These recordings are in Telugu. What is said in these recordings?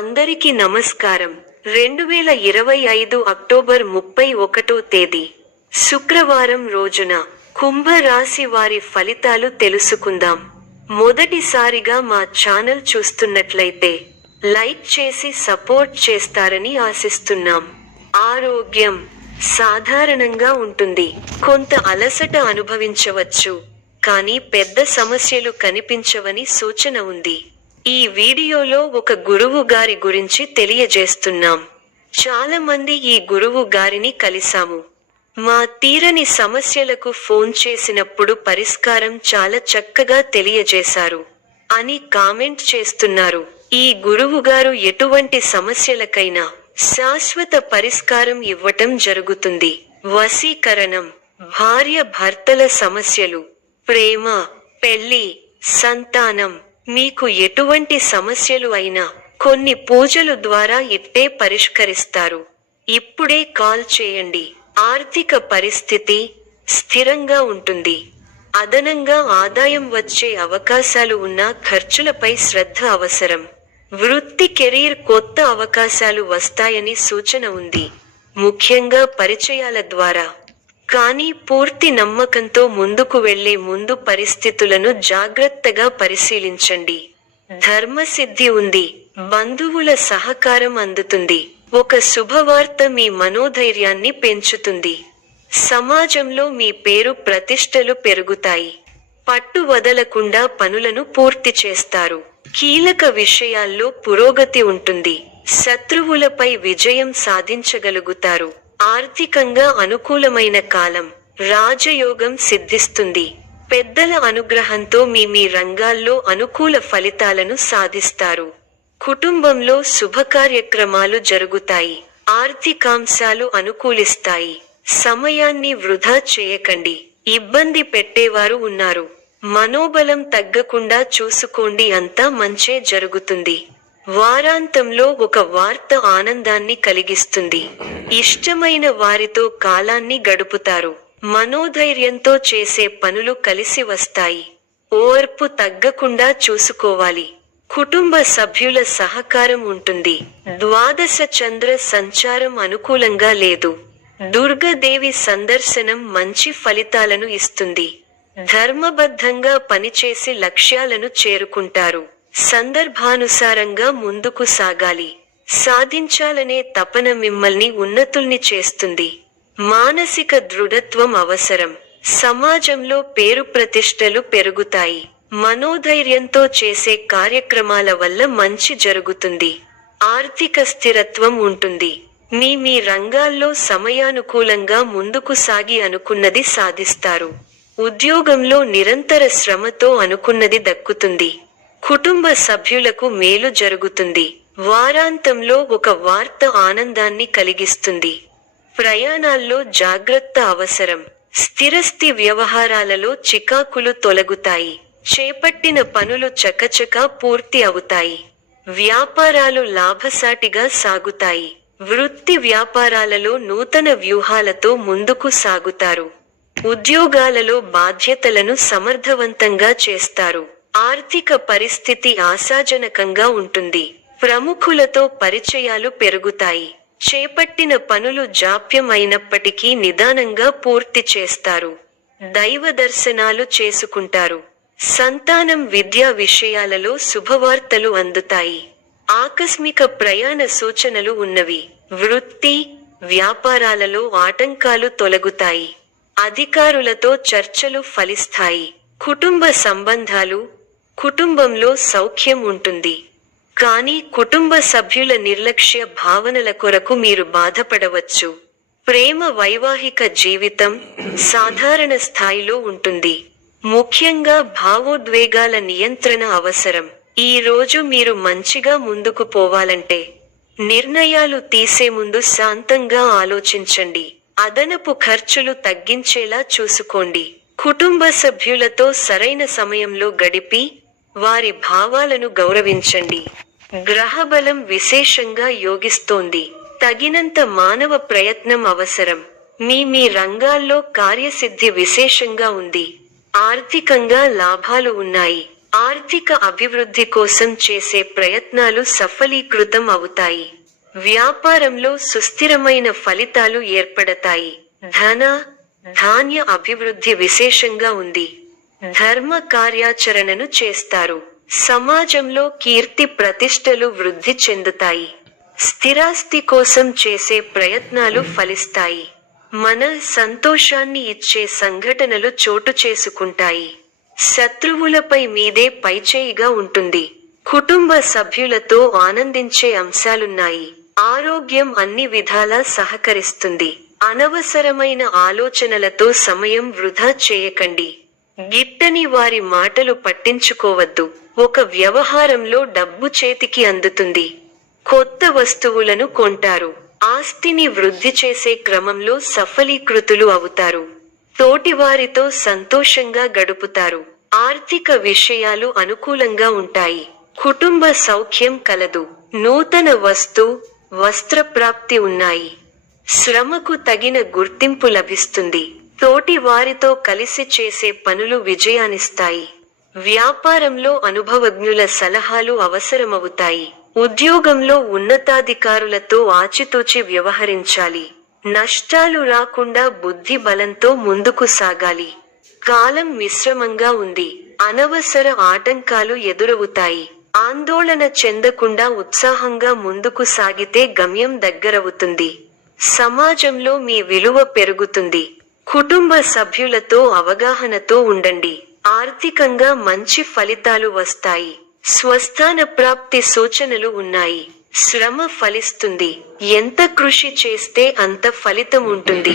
అందరికీ నమస్కారం. 2025 అక్టోబర్ 31 తేదీ శుక్రవారం రోజున కుంభ రాశి వారి ఫలితాలు తెలుసుకుందాం. మొదటిసారిగా మా ఛానల్ చూస్తున్నట్లయితే లైక్ చేసి సపోర్ట్ చేస్తారని ఆశిస్తున్నాం. ఆరోగ్యం సాధారణంగా ఉంటుంది. కొంత అలసట అనుభవించవచ్చు, కానీ పెద్ద సమస్యలు కనిపించవని సూచన ఉంది. ఈ వీడియోలో ఒక గురువు గారి గురించి తెలియజేస్తున్నాం. చాలా మంది ఈ గురువు గారిని కలిసాము. మా తీరని సమస్యలకు ఫోన్ చేసినప్పుడు పరిష్కారం చాలా చక్కగా తెలియజేశారు అని కామెంట్ చేస్తున్నారు. ఈ గురువు గారు ఎటువంటి సమస్యలకైనా శాశ్వత పరిష్కారం ఇవ్వటం జరుగుతుంది. వశీకరణం, భార్య భర్తల సమస్యలు, ప్రేమ, పెళ్లి, సంతానం, మీకు ఎటువంటి సమస్యలు అయినా కొన్ని పూజలు ద్వారా ఇట్టే పరిష్కరిస్తారు. ఇప్పుడే కాల్ చేయండి. ఆర్థిక పరిస్థితి స్థిరంగా ఉంటుంది. అదనంగా ఆదాయం వచ్చే అవకాశాలు ఉన్నా ఖర్చులపై శ్రద్ధ అవసరం. వృత్తి కెరీర్ కొత్త అవకాశాలు వస్తాయని సూచన ఉంది, ముఖ్యంగా పరిచయాల ద్వారా. కానీ పూర్తి నమ్మకంతో ముందుకు వెళ్లే ముందు పరిస్థితులను జాగ్రత్తగా పరిశీలించండి. ధర్మసిద్ధి ఉంది. బంధువుల సహకారం అందుతుంది. ఒక శుభవార్త మీ మనోధైర్యాన్ని పెంచుతుంది. సమాజంలో మీ పేరు ప్రతిష్టలు పెరుగుతాయి. పట్టు వదలకుండా పనులను పూర్తి చేస్తారు. కీలక విషయాల్లో పురోగతి ఉంటుంది. శత్రువులపై విజయం సాధించగలుగుతారు. ఆర్థికంగా అనుకూలమైన కాలం. రాజయోగం సిద్ధిస్తుంది. పెద్దల అనుగ్రహంతో మీ రంగాల్లో అనుకూల ఫలితాలను సాధిస్తారు. కుటుంబంలో శుభకార్యక్రమాలు జరుగుతాయి. ఆర్థికాంశాలు అనుకూలిస్తాయి. సమయాన్ని వృధా చేయకండి. ఇబ్బంది పెట్టేవారు ఉన్నారు. మనోబలం తగ్గకుండా చూసుకోండి, అంతా మంచే జరుగుతుంది. వారాంతంలో ఒక వార్త ఆనందాన్ని కలిగిస్తుంది. ఇష్టమైన వారితో కాలాన్ని గడుపుతారు. మనోధైర్యంతో చేసే పనులు కలిసి వస్తాయి. ఓర్పు తగ్గకుండా చూసుకోవాలి. కుటుంబ సభ్యుల సహకారం ఉంటుంది. ద్వాదశ చంద్ర సంచారం అనుకూలంగా లేదు. దుర్గాదేవి సందర్శనం మంచి ఫలితాలను ఇస్తుంది. ధర్మబద్ధంగా పనిచేసి లక్ష్యాలను చేరుకుంటారు. సందర్భానుసారంగా ముందుకు సాగాలి. సాధించాలనే తపన మిమ్మల్ని ఉన్నతుల్ని చేస్తుంది. మానసిక దృఢత్వం అవసరం. సమాజంలో పేరు ప్రతిష్టలు పెరుగుతాయి. మనోధైర్యంతో చేసే కార్యక్రమాల వల్ల మంచి జరుగుతుంది. ఆర్థిక స్థిరత్వం ఉంటుంది. మీ రంగాల్లో సమయానుకూలంగా ముందుకు సాగి అనుకున్నది సాధిస్తారు. ఉద్యోగంలో నిరంతర శ్రమతో అనుకున్నది దక్కుతుంది. కుటుంబ సభ్యులకు మేలు జరుగుతుంది. వారాంతంలో ఒక వార్త ఆనందాన్ని కలిగిస్తుంది. ప్రయాణాల్లో జాగ్రత్త అవసరం. స్థిరస్థి వ్యవహారాలలో చికాకులు తొలగుతాయి. చేపట్టిన పనులు చకచకా పూర్తి అవుతాయి. వ్యాపారాలు లాభసాటిగా సాగుతాయి. వృత్తి వ్యాపారాలలో నూతన వ్యూహాలతో ముందుకు సాగుతారు. ఉద్యోగాలలో బాధ్యతలను సమర్థవంతంగా చేస్తారు. ఆర్థిక పరిస్థితి ఆశాజనకంగా ఉంటుంది. ప్రముఖులతో పరిచయాలు పెరుగుతాయి. చేపట్టిన పనులు జాప్యం అయినప్పటికీ నిదానంగా పూర్తి చేస్తారు. దైవ దర్శనాలు చేసుకుంటారు. సంతానం విద్యా విషయాలలో శుభవార్తలు అందుతాయి. ఆకస్మిక ప్రయాణ సూచనలు ఉన్నవి. వృత్తి వ్యాపారాలలో ఆటంకాలు తొలగుతాయి. అధికారులతో చర్చలు ఫలిస్తాయి. కుటుంబ సంబంధాలు, కుటుంబంలో సౌఖ్యం ఉంటుంది. కానీ కుటుంబ సభ్యుల నిర్లక్ష్య భావనల కొరకు మీరు బాధపడవచ్చు. ప్రేమ వైవాహిక జీవితం సాధారణ స్థాయిలో ఉంటుంది. ముఖ్యంగా భావోద్వేగాల నియంత్రణ అవసరం. ఈ రోజు మీరు మంచిగా ముందుకు పోవాలంటే నిర్ణయాలు తీసే ముందు శాంతంగా ఆలోచించండి. అదనపు ఖర్చులు తగ్గించేలా చూసుకోండి. కుటుంబ సభ్యులతో సరైన సమయంలో గడిపి వారి భావాలను గౌరవించండి. గ్రహబలం విశేషంగా యోగిస్తోంది. తగినంత మానవ ప్రయత్నం అవసరం. మీ రంగాల్లో కార్యసిద్ధి విశేషంగా ఉంది. ఆర్థికంగా లాభాలు ఉన్నాయి. ఆర్థిక అభివృద్ధి కోసం చేసే ప్రయత్నాలు సఫలీకృతం అవుతాయి. వ్యాపారంలో సుస్థిరమైన ఫలితాలు ఏర్పడతాయి. ధాన్య అభివృద్ధి విశేషంగా ఉంది. ధర్మ కార్యాచరణను చేస్తారు. సమాజంలో కీర్తి ప్రతిష్టలు వృద్ధి చెందుతాయి. స్థిరాస్తి కోసం చేసే ప్రయత్నాలు ఫలిస్తాయి. మన సంతోషాన్ని ఇచ్చే సంఘటనలు చోటు చేసుకుంటాయి. శత్రువులపై మీదే పైచేయిగా ఉంటుంది. కుటుంబ సభ్యులతో ఆనందించే అంశాలున్నాయి. ఆరోగ్యం అన్ని విధాలా సహకరిస్తుంది. అనవసరమైన ఆలోచనలతో సమయం వృధా చేయకండి. గిట్టని వారి మాటలు పట్టించుకోవద్దు. ఒక వ్యవహారంలో డబ్బు చేతికి అందుతుంది. కొత్త వస్తువులను కొంటారు. ఆస్తిని వృద్ధి చేసే క్రమంలో సఫలీకృతులు అవుతారు. తోటివారితో సంతోషంగా గడుపుతారు. ఆర్థిక విషయాలు అనుకూలంగా ఉంటాయి. కుటుంబ సౌఖ్యం కలదు. నూతన వస్త్రప్రాప్తి ఉన్నాయి. శ్రమకు తగిన గుర్తింపు లభిస్తుంది. తోటి వారితో కలిసి చేసే పనులు విజయాన్నిస్తాయి. వ్యాపారంలో అనుభవజ్ఞుల సలహాలు అవసరమవుతాయి. ఉద్యోగంలో ఉన్నతాధికారులతో ఆచితూచి వ్యవహరించాలి. నష్టాలు రాకుండా బుద్ధి బలంతో ముందుకు సాగాలి. కాలం మిశ్రమంగా ఉంది. అనవసర ఆటంకాలు ఎదురవుతాయి. ఆందోళన చెందకుండా ఉత్సాహంగా ముందుకు సాగితే గమ్యం దగ్గరవుతుంది. సమాజంలో మీ విలువ పెరుగుతుంది. కుటుంబ సభ్యులతో అవగాహనతో ఉండండి. ఆర్థికంగా మంచి ఫలితాలు వస్తాయి. స్వస్థాన ప్రాప్తి సూచనలు ఉన్నాయి. శ్రమ ఫలిస్తుంది. ఎంత కృషి చేస్తే అంత ఫలితం ఉంటుంది.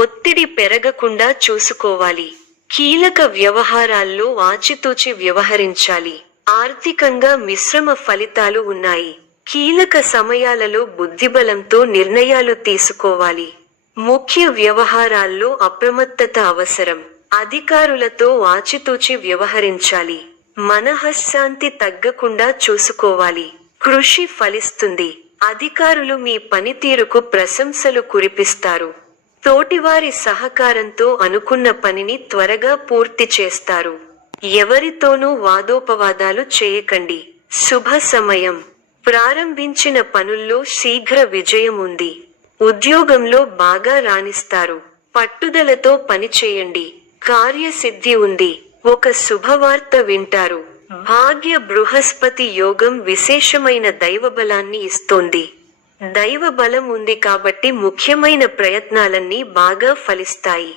ఒత్తిడి పెరగకుండా చూసుకోవాలి. కీలక వ్యవహారాల్లో ఆచితూచి వ్యవహరించాలి. ఆర్థికంగా మిశ్రమ ఫలితాలు ఉన్నాయి. కీలక సమయాలలో బుద్ధిబలంతో నిర్ణయాలు తీసుకోవాలి. ముఖ్య వ్యవహారాల్లో అప్రమత్తత అవసరం. అధికారులతో ఆచితూచి వ్యవహరించాలి. మనఃశాంతి తగ్గకుండా చూసుకోవాలి. కృషి ఫలిస్తుంది. అధికారులు మీ పనితీరుకు ప్రశంసలు కురిపిస్తారు. తోటివారి సహకారంతో అనుకున్న పనిని త్వరగా పూర్తి చేస్తారు. ఎవరితోనూ వాదోపవాదాలు చేయకండి. శుభ సమయం. ప్రారంభించిన పనుల్లో శీఘ్ర విజయం ఉంది. ఉద్యోగంలో బాగా రాణిస్తారు. పట్టుదలతో పనిచేయండి. కార్యసిద్ధి ఉంది. ఒక శుభవార్త వింటారు. భాగ్య బృహస్పతి యోగం విశేషమైన దైవబలాన్ని ఇస్తోంది. దైవబలం ఉంది కాబట్టి ముఖ్యమైన ప్రయత్నాలన్నీ బాగా ఫలిస్తాయి.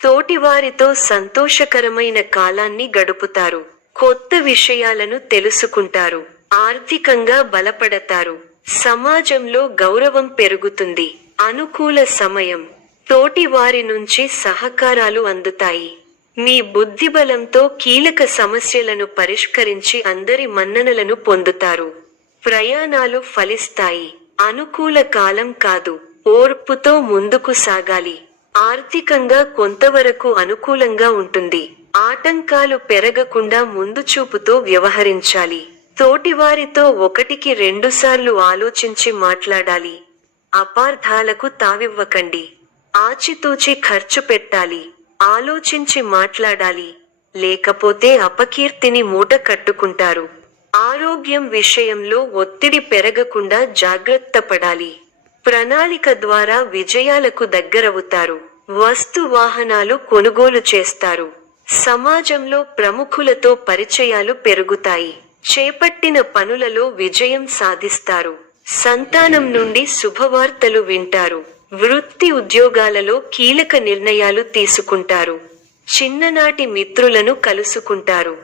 తోటివారితో సంతోషకరమైన కాలాన్ని గడుపుతారు. కొత్త విషయాలను తెలుసుకుంటారు. ఆర్థికంగా బలపడతారు. సమాజంలో గౌరవం పెరుగుతుంది. అనుకూల సమయం. తోటి వారి నుంచి సహకారాలు అందుతాయి. మీ బుద్ధిబలంతో కీలక సమస్యలను పరిష్కరించి అందరి మన్ననలను పొందుతారు. ప్రయాణాలు ఫలిస్తాయి. అనుకూల కాలం కాదు. ఓర్పుతో ముందుకు సాగాలి. ఆర్థికంగా కొంతవరకు అనుకూలంగా ఉంటుంది. ఆటంకాలు పెరగకుండా ముందుచూపుతో వ్యవహరించాలి. తోటివారితో 1-2 ఆలోచించి మాట్లాడాలి. అపార్థాలకు తావివ్వకండి. ఆచితూచి ఖర్చు పెట్టాలి. ఆలోచించి మాట్లాడాలి. లేకపోతే అపకీర్తిని మూట కట్టుకుంటారు. ఆరోగ్యం విషయంలో ఒత్తిడి పెరగకుండా జాగ్రత్త పడాలి. ప్రణాళిక ద్వారా విజయాలకు దగ్గరవుతారు. వస్తు వాహనాలు కొనుగోలు చేస్తారు. సమాజంలో ప్రముఖులతో పరిచయాలు పెరుగుతాయి. చేపట్టిన పనులలో విజయం సాధిస్తారు. సంతానం నుండి శుభవార్తలు వింటారు. వృత్తి ఉద్యోగాలలో కీలక నిర్ణయాలు తీసుకుంటారు. చిన్ననాటి మిత్రులను కలుసుకుంటారు.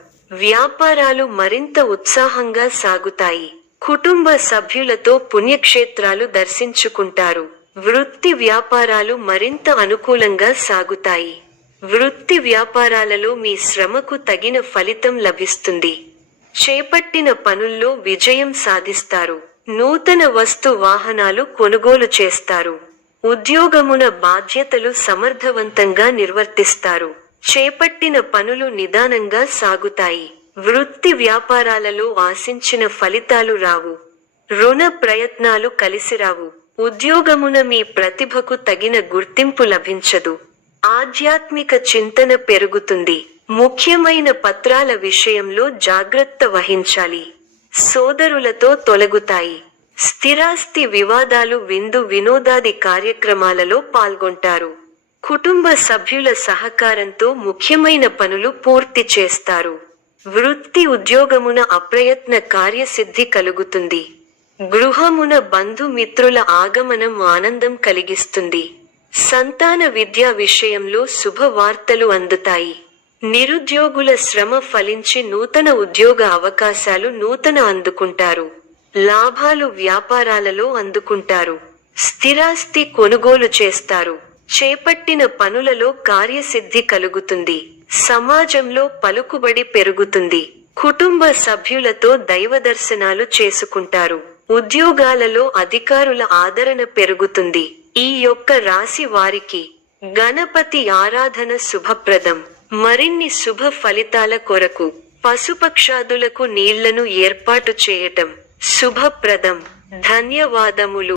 వ్యాపారాలు మరింత ఉత్సాహంగా సాగుతాయి. కుటుంబ సభ్యులతో పుణ్యక్షేత్రాలు దర్శించుకుంటారు. వృత్తి వ్యాపారాలు మరింత అనుకూలంగా సాగుతాయి. వృత్తి వ్యాపారాలలో మీ శ్రమకు తగిన ఫలితం లభిస్తుంది. చేపట్టిన పనుల్లో విజయం సాధిస్తారు. నూతన వస్తు వాహనాలు కొనుగోలు చేస్తారు. ఉద్యోగమున బాధ్యతలు సమర్థవంతంగా నిర్వర్తిస్తారు. చేపట్టిన పనులు నిదానంగా సాగుతాయి. వృత్తి వ్యాపారాలలో ఆశించిన ఫలితాలు రావు. రుణ ప్రయత్నాలు కలిసిరావు. ఉద్యోగమున మీ ప్రతిభకు తగిన గుర్తింపు లభించదు. ఆధ్యాత్మిక చింతన పెరుగుతుంది. ముఖ్యమైన పత్రాల విషయంలో జాగ్రత్త వహించాలి. సోదరులతో తొలగుతాయి. స్థిరాస్తి వివాదాలు విందు వినోదాది కార్యక్రమాలలో పాల్గొంటారు. కుటుంబ సభ్యుల సహకారంతో ముఖ్యమైన పనులు పూర్తి చేస్తారు. వృత్తి ఉద్యోగమున అప్రయత్న కార్యసిద్ధి కలుగుతుంది. గృహమున బంధుమిత్రుల ఆగమనం ఆనందం కలిగిస్తుంది. సంతాన విద్యా విషయంలో శుభవార్తలు అందుతాయి. నిరుద్యోగుల శ్రమ ఫలించి నూతన ఉద్యోగ అవకాశాలు అందుకుంటారు. లాభాలు వ్యాపారాలలో అందుకుంటారు. స్థిరాస్తి కొనుగోలు చేస్తారు. చేపట్టిన పనులలో కార్యసిద్ధి కలుగుతుంది. సమాజంలో పలుకుబడి పెరుగుతుంది. కుటుంబ సభ్యులతో దైవదర్శనాలు చేసుకుంటారు. ఉద్యోగాలలో అధికారుల ఆదరణ పెరుగుతుంది. ఈ యొక్క రాశి వారికి గణపతి ఆరాధన శుభప్రదం. మరిన్ని శుభ ఫలితాల కొరకు పశుపక్షాదులకు నీళ్లను ఏర్పాటు చేయటం శుభప్రదం. ధన్యవాదములు.